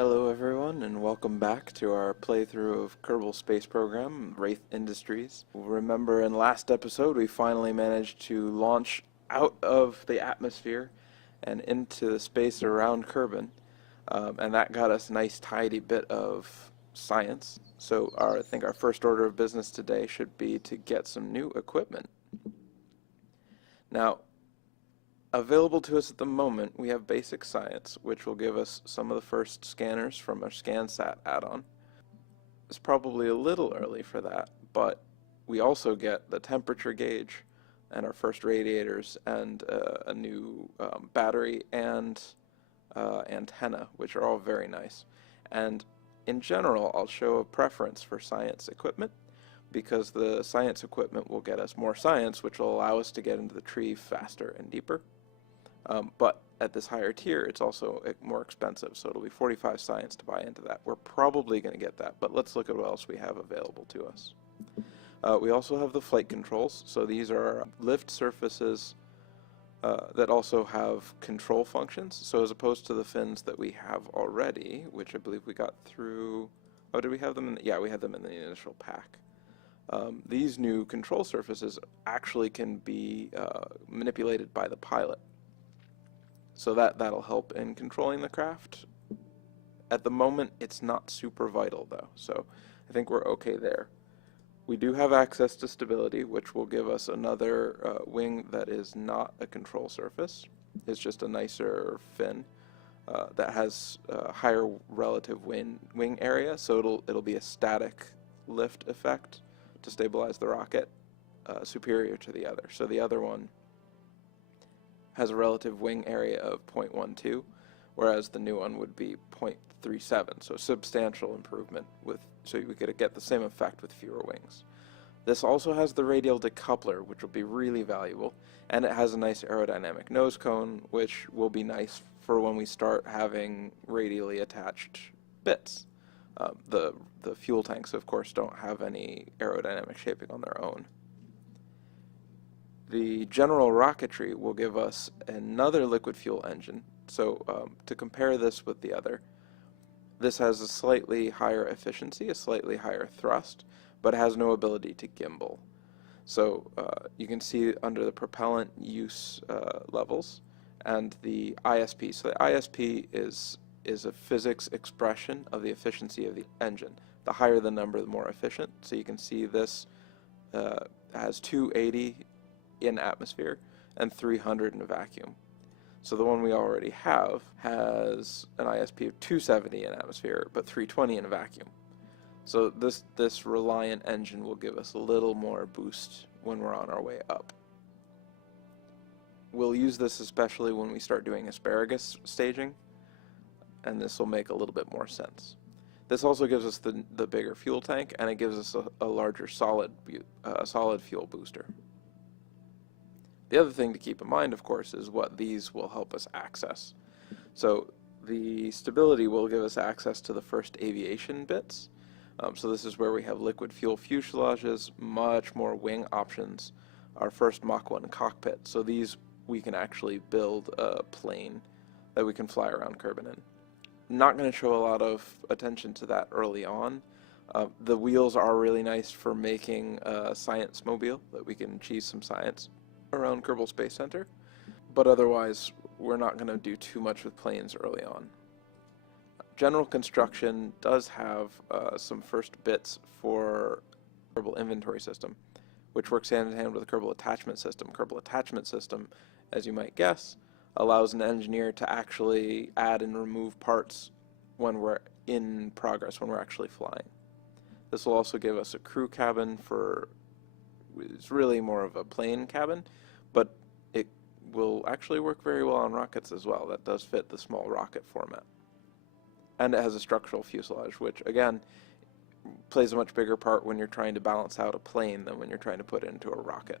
Hello everyone, and welcome back to our playthrough of Kerbal Space Program, Wraith Industries. Remember in last episode we finally managed to launch out of the atmosphere and into the space around Kerbin, and that got us a nice tidy bit of science. So I think our first order of business today should be to get some new equipment. Now, available to us at the moment, we have basic science, which will give us some of the first scanners from our ScanSat add-on. It's probably a little early for that, but we also get the temperature gauge and our first radiators and a new battery and antenna, which are all very nice. And in general, I'll show a preference for science equipment, because the science equipment will get us more science, which will allow us to get into the tree faster and deeper. But at this higher tier, it's also more expensive, so it'll be 45 science to buy into that. We're probably going to get that, but let's look at what else we have available to us. We also have the flight controls, so these are lift surfaces that also have control functions. So as opposed to the fins that we have already, which I believe we got through... Oh, did we have them in yeah, we had them in the initial pack. These new control surfaces actually can be manipulated by the pilot. So that'll help in controlling the craft. At the moment, it's not super vital though, so I think we're okay there. We do have access to stability, which will give us another wing that is not a control surface. It's just a nicer fin that has higher relative wing area, so it'll be a static lift effect to stabilize the rocket, superior to the other. So the other one has a relative wing area of 0.12, whereas the new one would be 0.37, so substantial improvement so we could get the same effect with fewer wings. This also has the radial decoupler, which will be really valuable, and it has a nice aerodynamic nose cone, which will be nice for when we start having radially attached bits. The fuel tanks, of course, don't have any aerodynamic shaping on their own. The general rocketry will give us another liquid fuel engine. So to compare this with the other, this has a slightly higher efficiency, a slightly higher thrust, but has no ability to gimbal. So you can see under the propellant use levels and the ISP. So the ISP is a physics expression of the efficiency of the engine. The higher the number, the more efficient. So you can see this has 280 in atmosphere and 300 in a vacuum. So the one we already have has an ISP of 270 in atmosphere, but 320 in a vacuum. So this Reliant engine will give us a little more boost when we're on our way up. We'll use this especially when we start doing asparagus staging, and this will make a little bit more sense. This also gives us the bigger fuel tank, and it gives us a larger solid fuel booster. The other thing to keep in mind, of course, is what these will help us access. So the stability will give us access to the first aviation bits. So this is where we have liquid fuel fuselages, much more wing options, our first Mach 1 cockpit. So these we can actually build a plane that we can fly around Kerbin in. Not going to show a lot of attention to that early on. The wheels are really nice for making a science mobile that we can achieve some science around Kerbal Space Center, but otherwise we're not going to do too much with planes early on. General construction does have some first bits for Kerbal inventory system, which works hand in hand with the Kerbal attachment system. Kerbal attachment system, as you might guess, allows an engineer to actually add and remove parts when we're in progress, when we're actually flying. This will also give us a crew cabin it's really more of a plane cabin, but it will actually work very well on rockets as well. That does fit the small rocket format. And it has a structural fuselage, which again plays a much bigger part when you're trying to balance out a plane than when you're trying to put it into a rocket.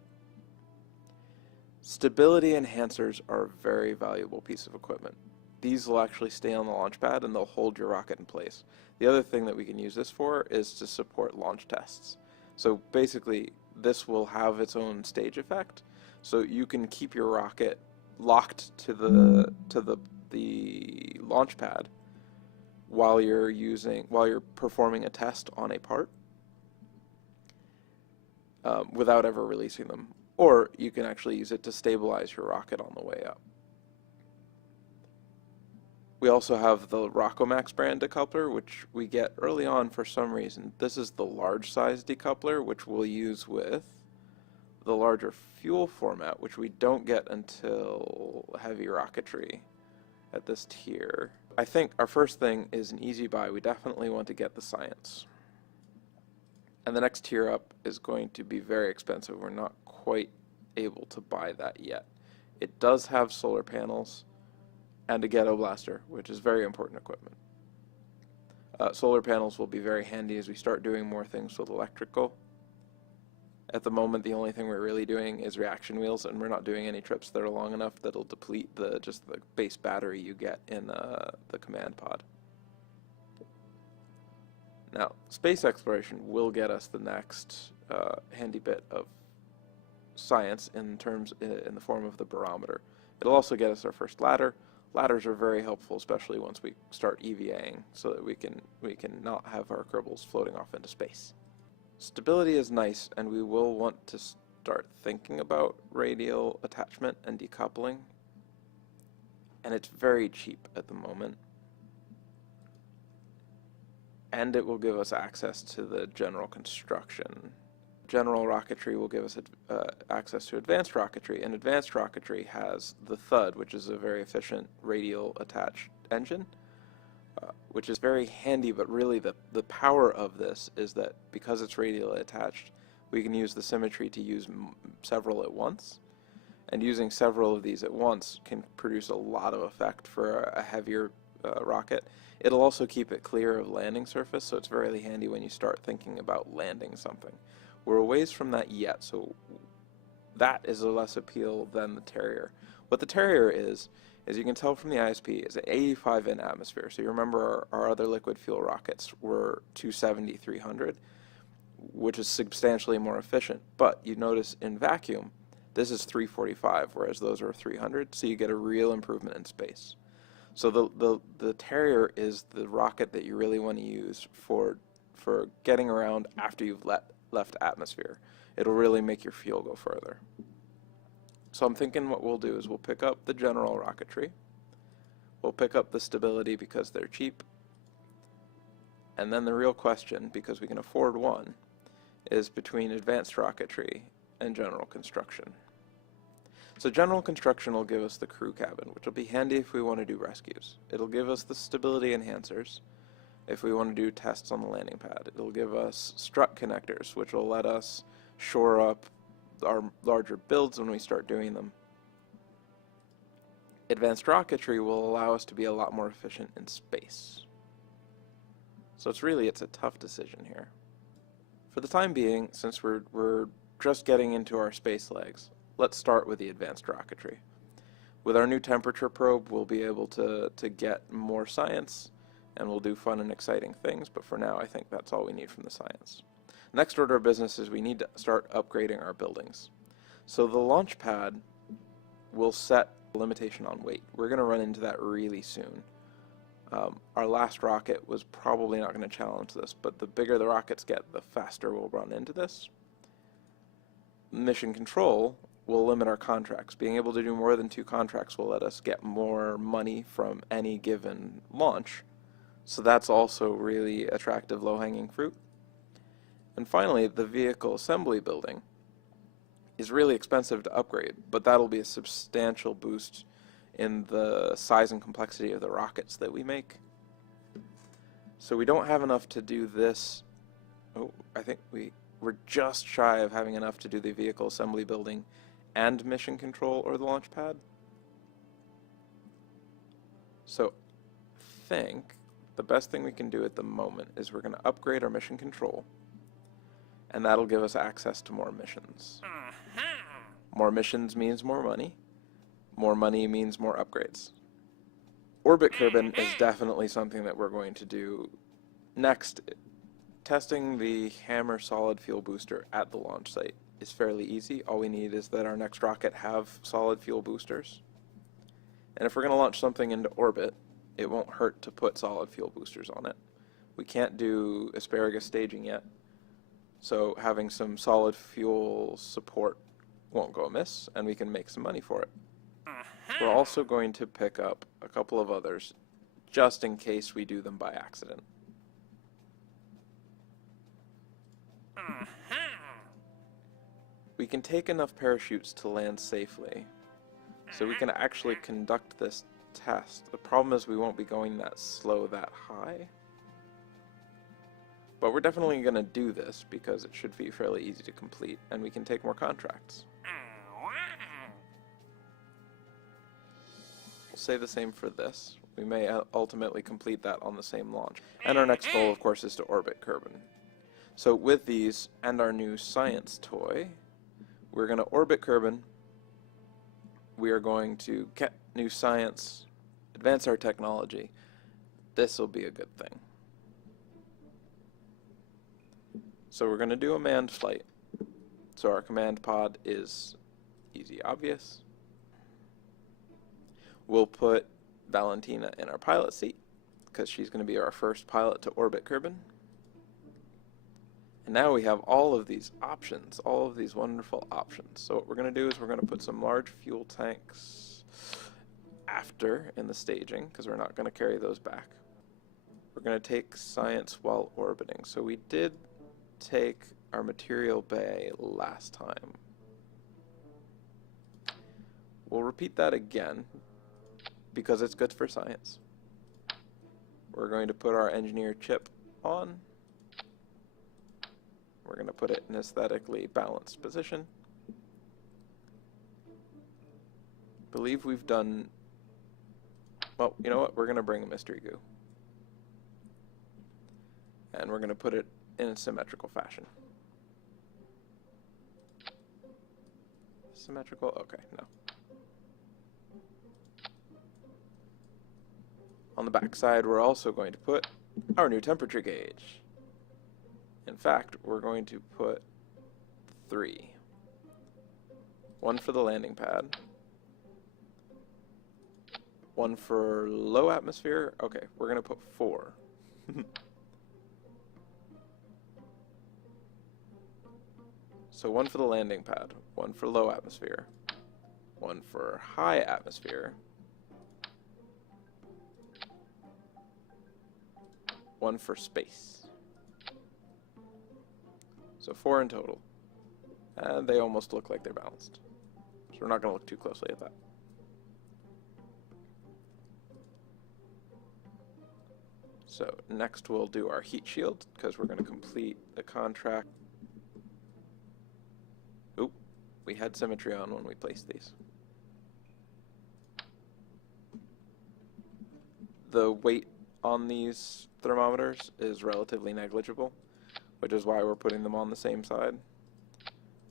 Stability enhancers are a very valuable piece of equipment. These will actually stay on the launch pad and they'll hold your rocket in place. The other thing that we can use this for is to support launch tests. So basically, this will have its own stage effect, so you can keep your rocket locked to the launch pad while you're performing a test on a part, without ever releasing them. Or you can actually use it to stabilize your rocket on the way up. We also have the Rockomax brand decoupler, which we get early on for some reason. This is the large size decoupler, which we'll use with the larger fuel format, which we don't get until heavy rocketry at this tier. I think our first thing is an easy buy. We definitely want to get the science. And the next tier up is going to be very expensive. We're not quite able to buy that yet. It does have solar panels and a ghetto blaster, which is very important equipment. Solar panels will be very handy as we start doing more things with electrical. At the moment, the only thing we're really doing is reaction wheels, and we're not doing any trips that are long enough that'll deplete just the base battery you get in the command pod. Now, space exploration will get us the next handy bit of science in the form of the barometer. It'll also get us our first ladder. Ladders are very helpful, especially once we start EVAing, so that we can not have our Kerbals floating off into space. Stability is nice, and we will want to start thinking about radial attachment and decoupling, and it's very cheap at the moment. And it will give us access to the general construction. General rocketry will give us access to advanced rocketry, and advanced rocketry has the THUD, which is a very efficient radial attached engine, which is very handy, but really the power of this is that because it's radial attached, we can use the symmetry to use several at once, and using several of these at once can produce a lot of effect for a heavier rocket. It'll also keep it clear of landing surface, so it's very handy when you start thinking about landing something. We're a ways from that yet, so that is a less appeal than the Terrier. What the Terrier is, as you can tell from the ISP, is an 85 in atmosphere. So you remember our other liquid fuel rockets were 270, 300, which is substantially more efficient. But you notice in vacuum, this is 345, whereas those are 300, so you get a real improvement in space. So the Terrier is the rocket that you really want to use for getting around after you've left atmosphere. It'll really make your fuel go further. So I'm thinking what we'll do is we'll pick up the general rocketry, we'll pick up the stability because they're cheap, and then the real question, because we can afford one, is between advanced rocketry and general construction. So general construction will give us the crew cabin, which will be handy if we want to do rescues. It'll give us the stability enhancers if we want to do tests on the landing pad. It'll give us strut connectors, which will let us shore up our larger builds when we start doing them. Advanced rocketry will allow us to be a lot more efficient in space. So it's a tough decision here. For the time being, since we're just getting into our space legs, let's start with the advanced rocketry. With our new temperature probe, we'll be able to get more science, and we'll do fun and exciting things, but for now I think that's all we need from the science. Next order of business is we need to start upgrading our buildings. So the launch pad will set a limitation on weight. We're going to run into that really soon. Our last rocket was probably not going to challenge this, but the bigger the rockets get, the faster we'll run into this. Mission control will limit our contracts. Being able to do more than 2 contracts will let us get more money from any given launch. So that's also really attractive low-hanging fruit. And finally, the vehicle assembly building is really expensive to upgrade, but that'll be a substantial boost in the size and complexity of the rockets that we make. So we don't have enough to do this. Oh, I think we're just shy of having enough to do the vehicle assembly building and mission control or the launch pad. So I think the best thing we can do at the moment is we're going to upgrade our mission control, and that'll give us access to more missions. More missions means more money. More money means more upgrades. Orbit Kerbin is definitely something that we're going to do next. Testing the Hammer solid fuel booster at the launch site is fairly easy. All we need is that our next rocket have solid fuel boosters. And if we're going to launch something into orbit, it won't hurt to put solid fuel boosters on it. We can't do asparagus staging yet, so having some solid fuel support won't go amiss, and we can make some money for it. We're also going to pick up a couple of others, just in case we do them by accident. We can take enough parachutes to land safely, so we can actually conduct this test. The problem is we won't be going that slow that high. But we're definitely going to do this because it should be fairly easy to complete, and we can take more contracts. We'll say the same for this. We may ultimately complete that on the same launch. And our next goal, of course, is to orbit Kerbal. So with these and our new science toy, we're going to orbit Kerbal. We are going to get new science, advance our technology. This will be a good thing. So we're going to do a manned flight. So our command pod is easy, obvious. We'll put Valentina in our pilot seat, because she's going to be our first pilot to orbit Kerbal. And now we have all of these options, all of these wonderful options. So what we're going to do is we're going to put some large fuel tanks after in the staging, because we're not going to carry those back. We're going to take science while orbiting. So we did take our material bay last time. We'll repeat that again because it's good for science. We're going to put our engineer chip on. We're going to put it in aesthetically balanced position. Believe we've done, well, you know what? We're going to bring a mystery goo. And we're going to put it in a symmetrical fashion. Symmetrical? Okay, no. On the back side, we're also going to put our new temperature gauge. In fact, we're going to put 3. 1 for the landing pad. 1 for low atmosphere. Okay, we're going to put 4. So 1 for the landing pad, 1 for low atmosphere, 1 for high atmosphere, 1 for space. So 4 in total. And they almost look like they're balanced. So we're not going to look too closely at that. So next we'll do our heat shield, because we're going to complete the contract. Oop, we had symmetry on when we placed these. The weight on these thermometers is relatively negligible, which is why we're putting them on the same side.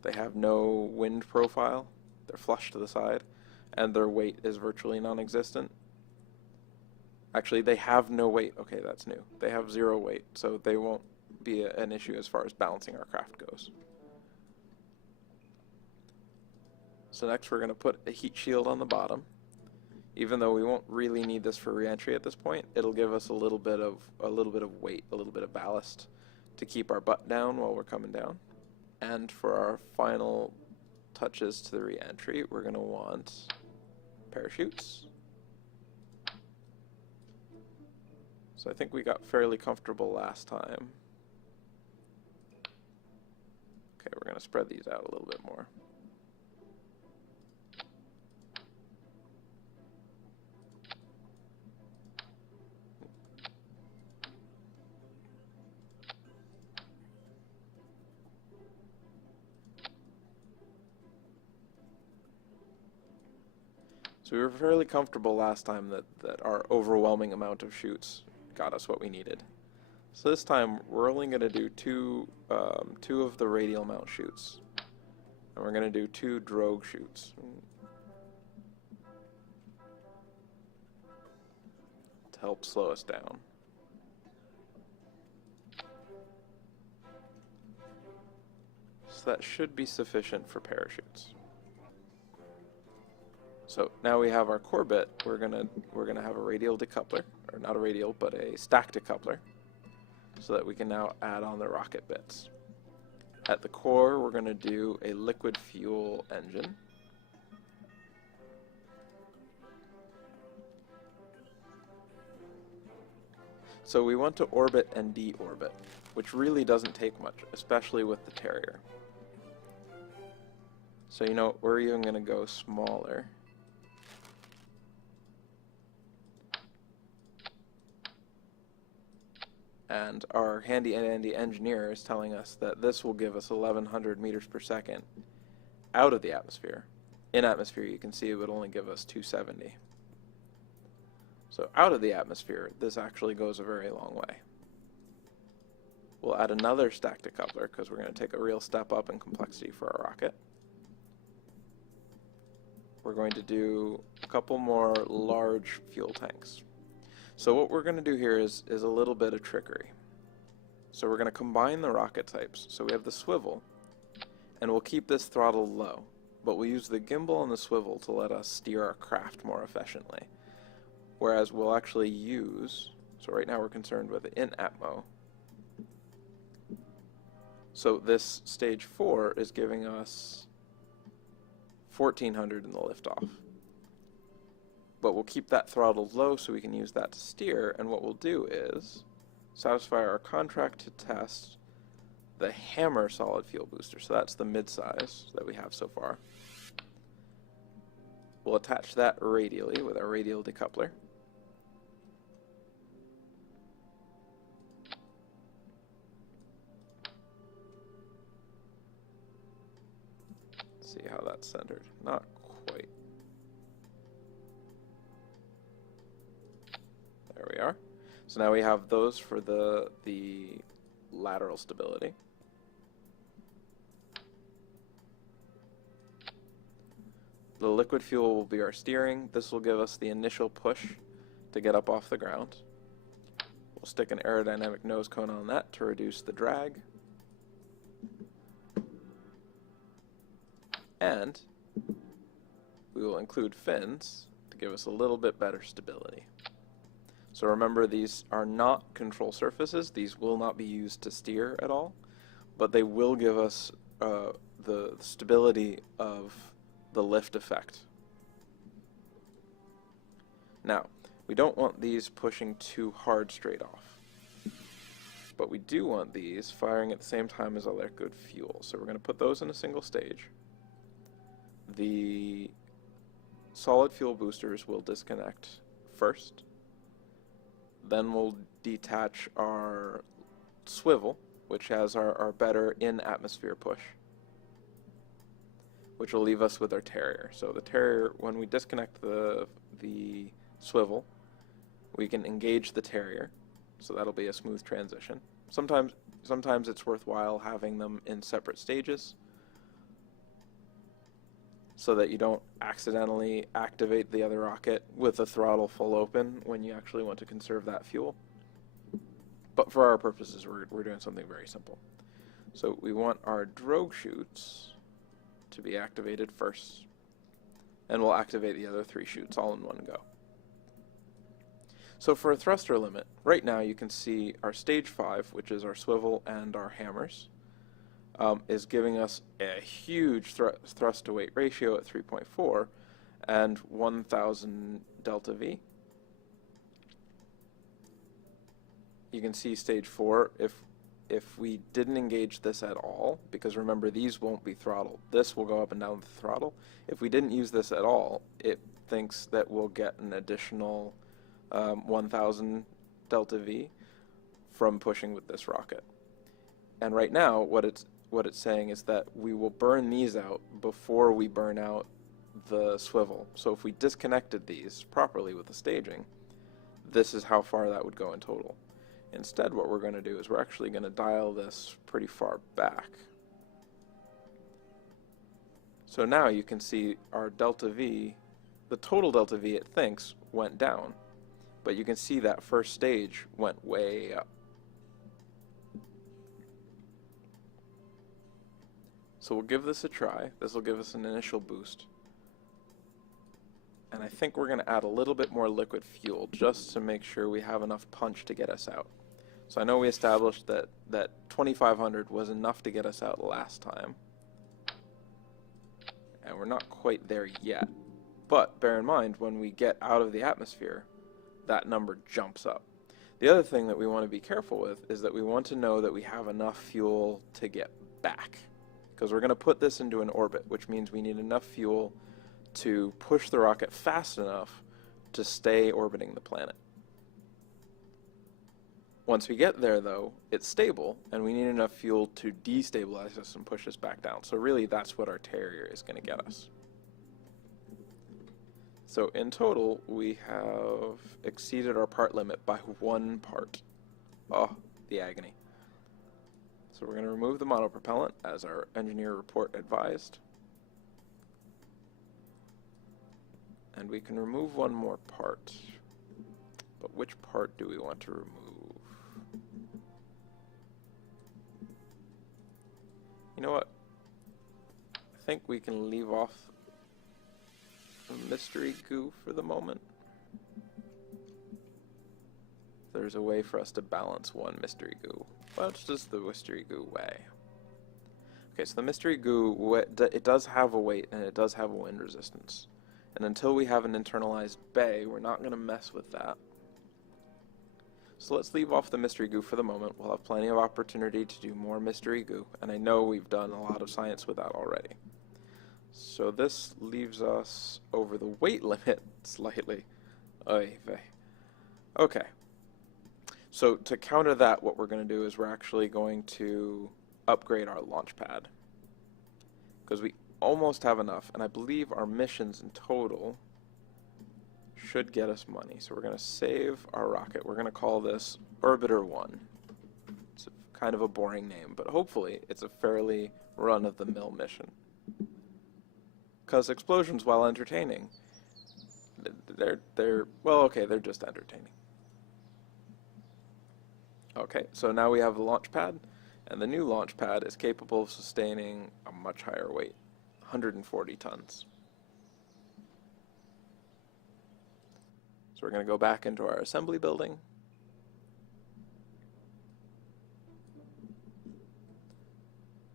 They have no wind profile, they're flush to the side, and their weight is virtually non-existent. Actually, they have no weight. Okay, that's new. They have 0 weight, so they won't be an issue as far as balancing our craft goes. So next we're going to put a heat shield on the bottom. Even though we won't really need this for re-entry at this point, it'll give us a little bit of weight, a little bit of ballast to keep our butt down while we're coming down. And for our final touches to the re-entry, we're going to want parachutes. So I think we got fairly comfortable last time. Okay, we're going to spread these out a little bit more. So we were fairly comfortable last time that our overwhelming amount of chutes got us what we needed. So this time we're only going to do two of the radial mount chutes, and we're going to do 2 drogue chutes to help slow us down. So that should be sufficient for parachutes. So now we have our core bit. We're gonna have a radial decoupler, or not a radial, but a stack decoupler, so that we can now add on the rocket bits. At the core, we're gonna do a liquid fuel engine. So we want to orbit and deorbit, which really doesn't take much, especially with the Terrier. So you know, we're even gonna go smaller. And our handy engineer is telling us that this will give us 1100 meters per second out of the atmosphere. In atmosphere, you can see it would only give us 270. So out of the atmosphere, this actually goes a very long way. We'll add another stack decoupler because we're going to take a real step up in complexity for our rocket. We're going to do a couple more large fuel tanks. So what we're going to do here is a little bit of trickery. So we're going to combine the rocket types. So we have the swivel, and we'll keep this throttle low, but we'll use the gimbal and the swivel to let us steer our craft more efficiently. Whereas we'll actually use, so right now we're concerned with in atmo. So this stage 4 is giving us 1400 in the liftoff. But we'll keep that throttle low so we can use that to steer, and what we'll do is satisfy our contract to test the Hammer solid fuel booster. So that's the mid-size that we have so far. We'll attach that radially with our radial decoupler. See how that's centered. Not quite. There we are. So now we have those for the lateral stability. The liquid fuel will be our steering. This will give us the initial push to get up off the ground. We'll stick an aerodynamic nose cone on that to reduce the drag. And we will include fins to give us a little bit better stability. So remember, these are not control surfaces. These will not be used to steer at all, but they will give us the stability of the lift effect. Now, we don't want these pushing too hard straight off, but we do want these firing at the same time as our liquid fuel. So we're going to put those in a single stage. The solid fuel boosters will disconnect first. Then we'll detach our swivel, which has our better in-atmosphere push, which will leave us with our Terrier. So the Terrier, when we disconnect the swivel, we can engage the Terrier, so that'll be a smooth transition. Sometimes it's worthwhile having them in separate stages, so that you don't accidentally activate the other rocket with the throttle full open when you actually want to conserve that fuel. But for our purposes, we're doing something very simple. So we want our drogue chutes to be activated first, and we'll activate the other 3 chutes all in one go. So for a thruster limit, right now you can see our stage 5, which is our swivel and our hammers, is giving us a huge thrust to weight ratio at 3.4 and 1000 delta V. You can see stage 4, if we didn't engage this at all, because remember these won't be throttled, this will go up and down the throttle. If we didn't use this at all, it thinks that we'll get an additional 1000 delta V from pushing with this rocket. And right now, what it's saying is that we will burn these out before we burn out the swivel. So if we disconnected these properly with the staging, this is how far that would go in total. Instead, what we're going to do is we're actually going to dial this pretty far back. So now you can see our delta V, the total delta V it thinks went down, but you can see that first stage went way up. So we'll give this a try. This will give us an initial boost. And I think we're going to add a little bit more liquid fuel just to make sure we have enough punch to get us out. So I know we established that 2500 was enough to get us out last time. And we're not quite there yet. But bear in mind, when we get out of the atmosphere, that number jumps up. The other thing that we want to be careful with is that we want to know that we have enough fuel to get back. Because we're going to put this into an orbit, which means we need enough fuel to push the rocket fast enough to stay orbiting the planet. Once we get there, though, it's stable, and we need enough fuel to destabilize us and push us back down. So really, that's what our Terrier is going to get us. So in total, we have exceeded our part limit by 1 part. Oh, the agony. So we're going to remove the monopropellant, as our engineer report advised. And we can remove 1 more part. But which part do we want to remove? You know what? I think we can leave off the mystery goo for the moment. There's a way for us to balance 1 mystery goo. Well, it's just the mystery goo way. Okay, so the mystery goo, it does have a weight and it does have a wind resistance. And until we have an internalized bay, we're not going to mess with that. So let's leave off the mystery goo for the moment. We'll have plenty of opportunity to do more mystery goo, and I know we've done a lot of science with that already. So this leaves us over the weight limit slightly. Oy vey. Okay. So to counter that, what we're going to do is we're actually going to upgrade our launch pad. Because we almost have enough, and I believe our missions in total should get us money. So we're going to save our rocket. We're going to call this Orbiter 1. It's kind of a boring name, but hopefully it's a fairly run-of-the-mill mission. Because explosions, while entertaining, well, okay, they're just entertaining. Okay, so now we have the launch pad, and the new launch pad is capable of sustaining a much higher weight, 140 tons. So we're going to go back into our assembly building.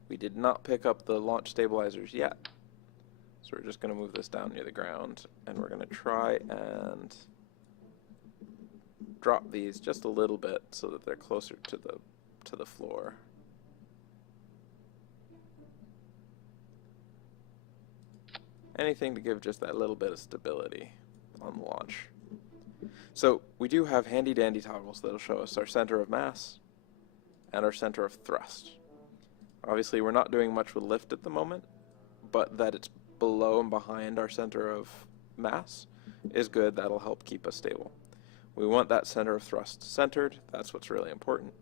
We did not pick up the launch stabilizers yet. So we're just going to move this down near the ground, and we're going to try and drop these just a little bit so that they're closer to the floor. Anything to give just that little bit of stability on launch. So we do have handy dandy toggles that'll show us our center of mass and our center of thrust. Obviously we're not doing much with lift at the moment, but that it's below and behind our center of mass is good. That'll help keep us stable. We want that center of thrust centered. That's what's really important.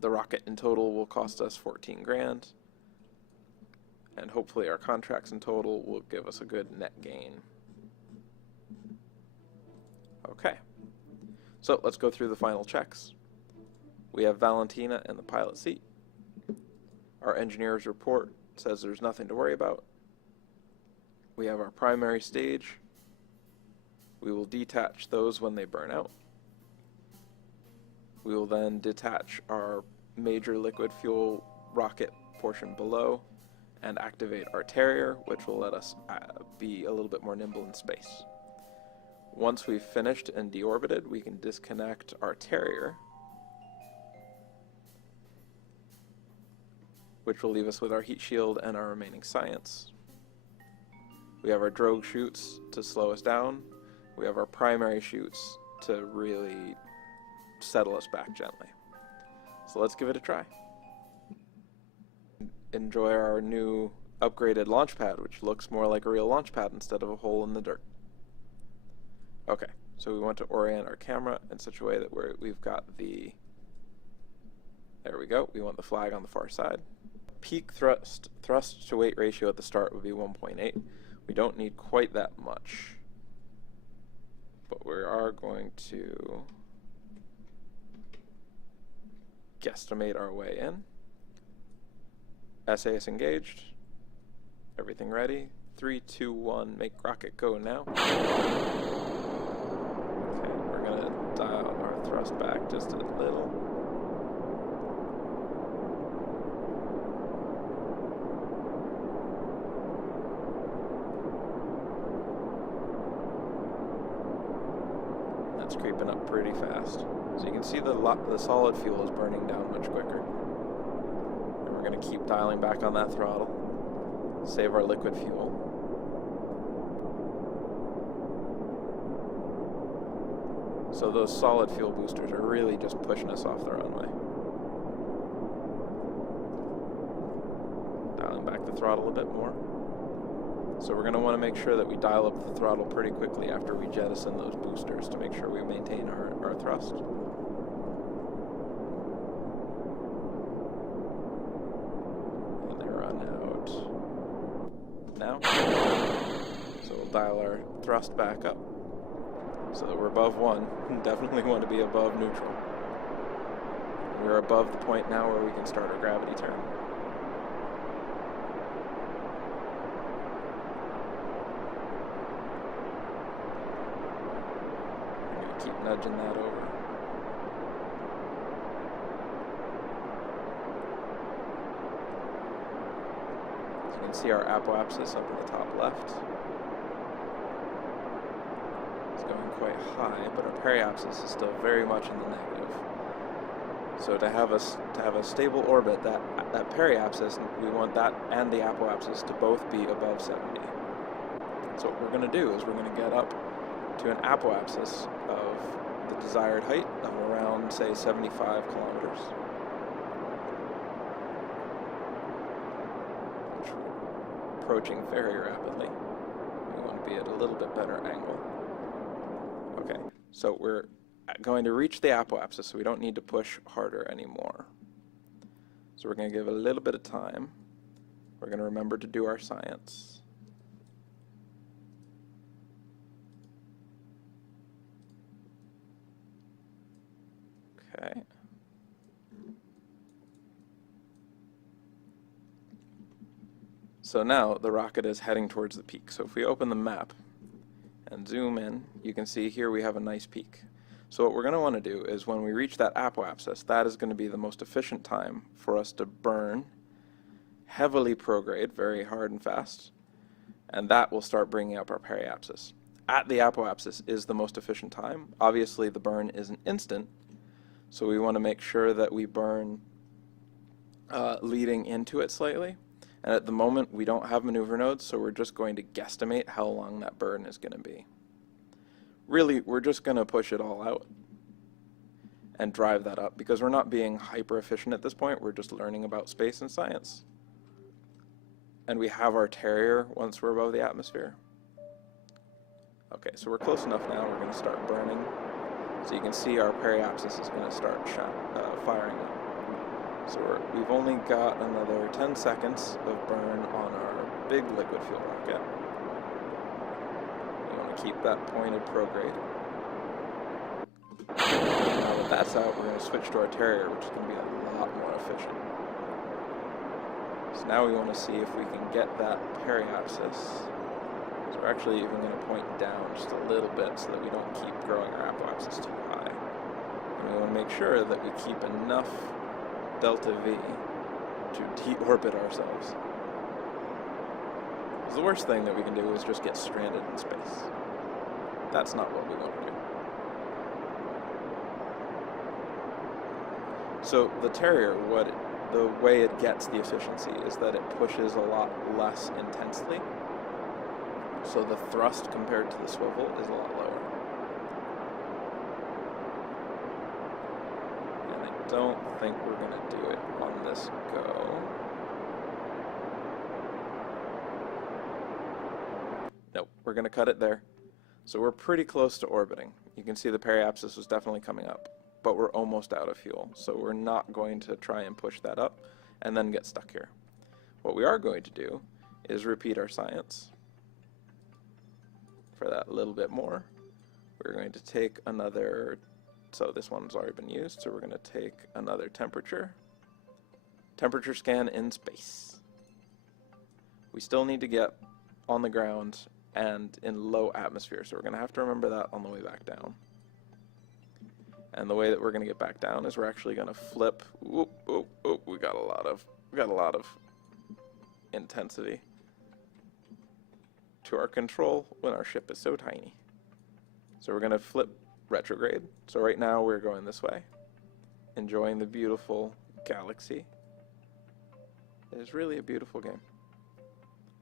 The rocket in total will cost us 14 grand. And hopefully our contracts in total will give us a good net gain. Okay, so let's go through the final checks. We have Valentina in the pilot seat. Our engineer's report says there's nothing to worry about. We have our primary stage. We will detach those when they burn out. We will then detach our major liquid fuel rocket portion below and activate our Terrier, which will let us be a little bit more nimble in space. Once we've finished and deorbited, we can disconnect our Terrier, which will leave us with our heat shield and our remaining science. We have our drogue chutes to slow us down. We have our primary chutes to really settle us back gently. So let's give it a try. Enjoy our new upgraded launch pad, which looks more like a real launch pad instead of a hole in the dirt. Okay, so we want to orient our camera in such a way that we've got the, there we go, we want the flag on the far side. Peak thrust to weight ratio at the start would be 1.8. We don't need quite that much, but we are going to guesstimate our way in. SAS engaged, everything ready, 3, 2, 1, make rocket go now. Okay, we're gonna dial our thrust back just a little. That's creeping up pretty fast. So you can see the solid fuel is burning down much quicker. And we're gonna keep dialing back on that throttle. Save our liquid fuel. So those solid fuel boosters are really just pushing us off the runway. Dialing back the throttle a bit more. So we're going to want to make sure that we dial up the throttle pretty quickly after we jettison those boosters to make sure we maintain our thrust. And they run out now. So we'll dial our thrust back up so that we're above 1. Definitely want to be above neutral. We're above the point now where we can start our gravity turn. I'm going to keep nudging that over. So you can see our apoapsis up in the top left. Going quite high, but our periapsis is still very much in the negative. So to have a stable orbit, that periapsis, we want that and the apoapsis to both be above 70. So what we're going to do is we're going to get up to an apoapsis of the desired height of around, say, 75 kilometers. Which we're approaching very rapidly. We want to be at a little bit better angle. Okay, so we're going to reach the apoapsis, so we don't need to push harder anymore. So we're going to give a little bit of time. We're going to remember to do our science. Okay. So now the rocket is heading towards the peak. So if we open the map and zoom in, you can see here we have a nice peak. So what we're going to want to do is when we reach that apoapsis, that is going to be the most efficient time for us to burn heavily prograde, very hard and fast, and that will start bringing up our periapsis. At the apoapsis is the most efficient time. Obviously the burn isn't instant, so we want to make sure that we burn leading into it slightly. And at the moment, we don't have maneuver nodes, so we're just going to guesstimate how long that burn is going to be. Really, we're just going to push it all out and drive that up, because we're not being hyper efficient at this point. We're just learning about space and science. And we have our Terrier once we're above the atmosphere. Okay, so we're close enough now. We're going to start burning. So you can see our periapsis is going to start firing up. So we've only got another 10 seconds of burn on our big liquid fuel rocket. We want to keep that pointed prograde. Now that that's out, we're going to switch to our Terrier, which is going to be a lot more efficient. So now we want to see if we can get that periapsis. So we're actually even going to point down just a little bit so that we don't keep growing our apoapsis too high. And we want to make sure that we keep enough delta V to deorbit ourselves. Because the worst thing that we can do is just get stranded in space. That's not what we want to do. So the Terrier, the way it gets the efficiency is that it pushes a lot less intensely. So the thrust compared to the swivel is a lot lower. And I don't think we're going to do it on this go. Nope, we're going to cut it there. So we're pretty close to orbiting. You can see the periapsis was definitely coming up, but we're almost out of fuel. So we're not going to try and push that up and then get stuck here. What we are going to do is repeat our science. For that little bit more, we're going to take another, so this one's already been used, so we're going to take another temperature scan in space. We still need to get on the ground and in low atmosphere. So we're going to have to remember that on the way back down. And the way that we're going to get back down is we're actually going to flip. Oop, oop, oop. We got a lot of intensity to our control when our ship is so tiny. So we're going to flip retrograde. So right now we're going this way, enjoying the beautiful galaxy. It is really a beautiful game.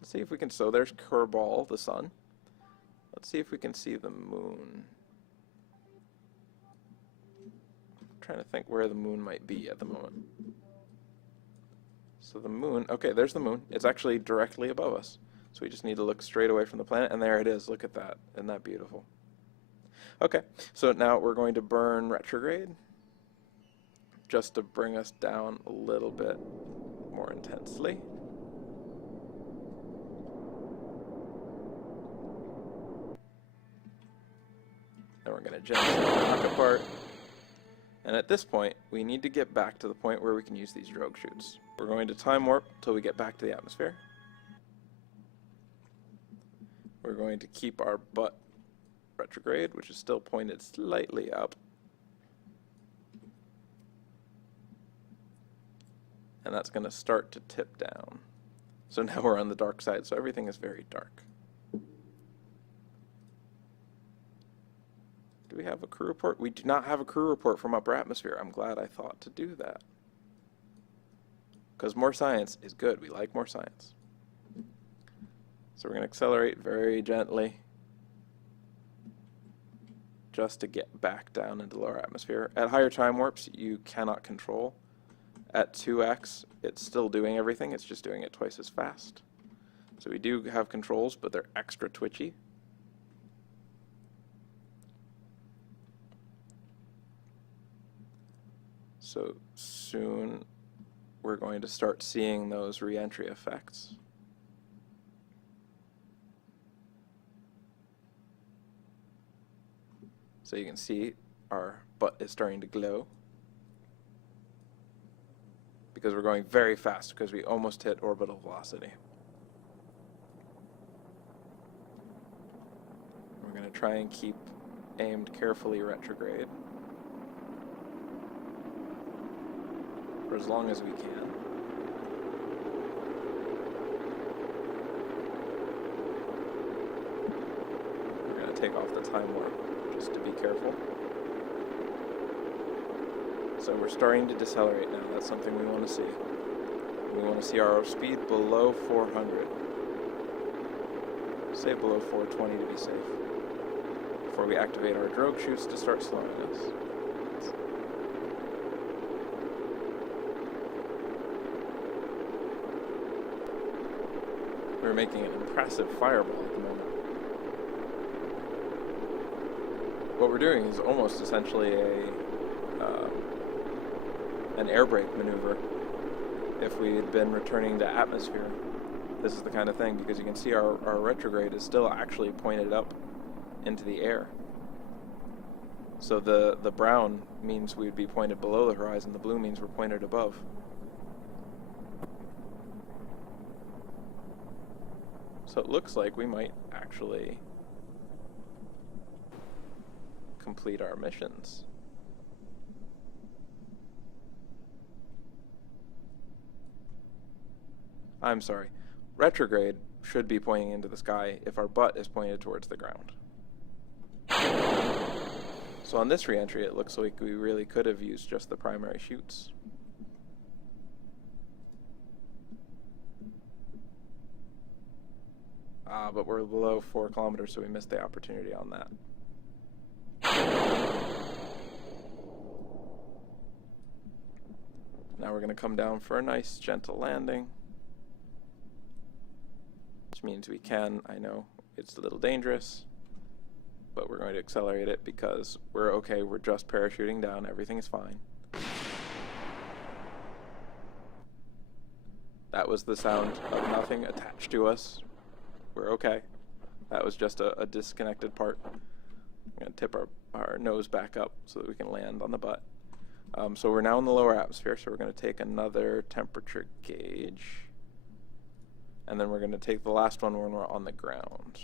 Let's see if we can. So there's Kerbal, the sun. Let's see if we can see the moon. Trying to think where the moon might be at the moment. So the moon, okay, there's the moon. It's actually directly above us. So we just need to look straight away from the planet, and there it is. Look at that. Isn't that beautiful? Okay, so now we're going to burn retrograde just to bring us down a little bit more intensely. Then we're going to gently knock apart. And at this point, we need to get back to the point where we can use these drogue chutes. We're going to time warp till we get back to the atmosphere. We're going to keep our butt retrograde, which is still pointed slightly up. And that's going to start to tip down. So now we're on the dark side, so everything is very dark. Do we have a crew report? We do not have a crew report from upper atmosphere. I'm glad I thought to do that. Because more science is good. We like more science. So we're going to accelerate very gently just to get back down into lower atmosphere. At higher time warps, you cannot control. At 2x, it's still doing everything. It's just doing it twice as fast. So we do have controls, but they're extra twitchy. So soon we're going to start seeing those re-entry effects. So you can see our butt is starting to glow because we're going very fast because we almost hit orbital velocity. We're going to try and keep aimed carefully retrograde for as long as we can. We're going to take off the time warp just to be careful. So we're starting to decelerate now. That's something we want to see. We want to see our speed below 400. Say below 420 to be safe, before we activate our drogue chutes to start slowing us. We're making an impressive fireball at the moment. What we're doing is almost essentially an air brake maneuver. If we had been returning to atmosphere, this is the kind of thing, because you can see our retrograde is still actually pointed up into the air. So the brown means we'd be pointed below the horizon, the blue means we're pointed above. So it looks like we might actually complete our missions. I'm sorry. Retrograde should be pointing into the sky if our butt is pointed towards the ground. So on this re-entry, it looks like we really could have used just the primary chutes. But we're below 4 kilometers, so we missed the opportunity on that. Now we're going to come down for a nice, gentle landing. Which means we can, I know, it's a little dangerous, but we're going to accelerate it because we're okay, we're just parachuting down, everything is fine. That was the sound of nothing attached to us. We're okay. That was just a disconnected part. I'm going to tip our nose back up so that we can land on the butt. So we're now in the lower atmosphere, so we're going to take another temperature gauge. and then we're going to take the last one when we're on the ground.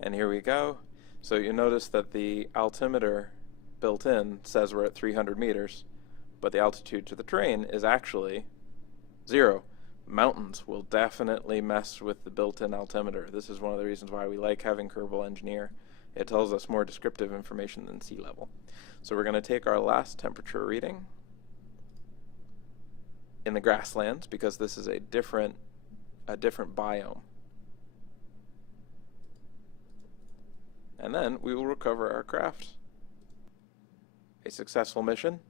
And here we go. So you notice that the altimeter built in says we're at 300 meters, but the altitude to the terrain is actually 0. Mountains will definitely mess with the built-in altimeter. This is one of the reasons why we like having Kerbal Engineer. It tells us more descriptive information than sea level. So we're going to take our last temperature reading in the grasslands, because this is a different biome. And then we will recover our craft. A successful mission.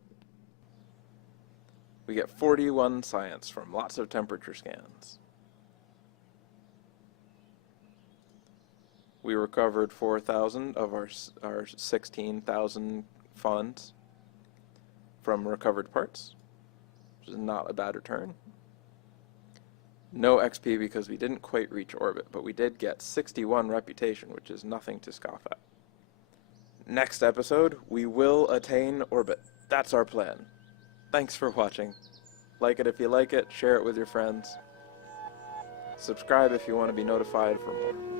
We get 41 science from lots of temperature scans. We recovered 4,000 of our 16,000 funds from recovered parts, which is not a bad return. No XP because we didn't quite reach orbit, but we did get 61 reputation, which is nothing to scoff at. Next episode, we will attain orbit. That's our plan. Thanks for watching. Like it if you like it, share it with your friends. Subscribe if you want to be notified for more.